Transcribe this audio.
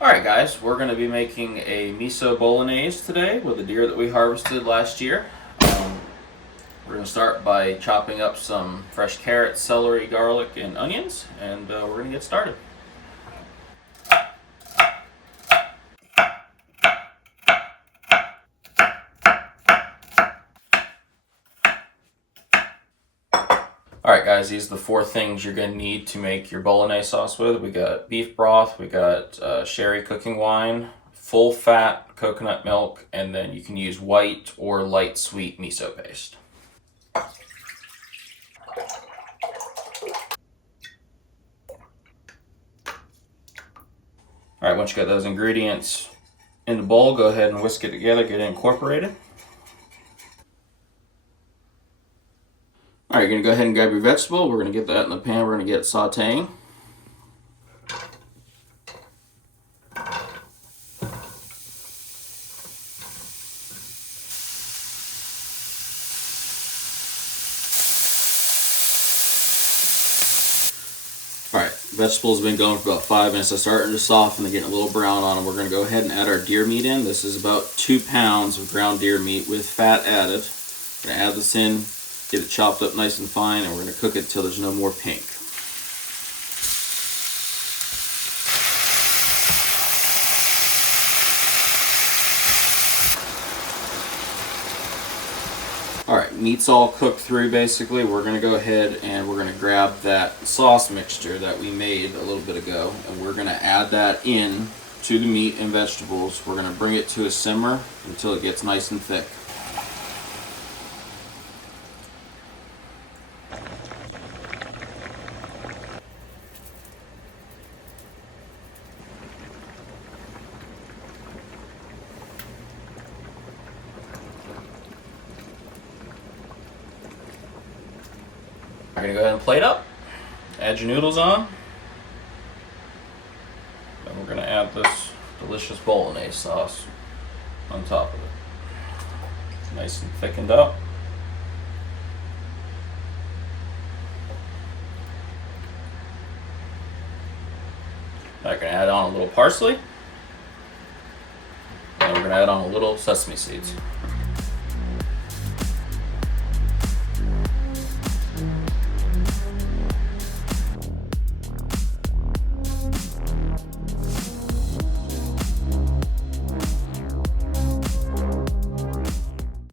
Alright guys, we're going to be making a miso bolognese today with a deer that we harvested last year. We're going to start by chopping up some fresh carrots, celery, garlic, and onions, and we're going to get started. Alright guys, these are the four things you're going to need to make your bolognese sauce with. We got beef broth, we got sherry cooking wine, full fat coconut milk, and then you can use white or light sweet miso paste. Alright, once you got those ingredients in the bowl, go ahead and whisk it together, get it incorporated. Alright, you're going to go ahead and grab your vegetable. We're going to get that in the pan. We're going to get it sauteing. Alright, vegetables have been going for about 5 minutes. They're starting to soften. They're getting a little brown on them. We're going to go ahead and add our deer meat in. This is about 2 pounds of ground deer meat with fat added. We're going to add this in, get it chopped up nice and fine, and we're going to cook it till there's no more pink. Alright, meat's all cooked through basically. We're going to go ahead and we're going to grab that sauce mixture that we made a little bit ago, and we're going to add that in to the meat and vegetables. We're going to bring it to a simmer until it gets nice and thick. We're going to go ahead and plate up, add your noodles on, and we're going to add this delicious bolognese sauce on top of it. Nice and thickened up. I'm going to add on a little parsley, and we're going to add on a little sesame seeds.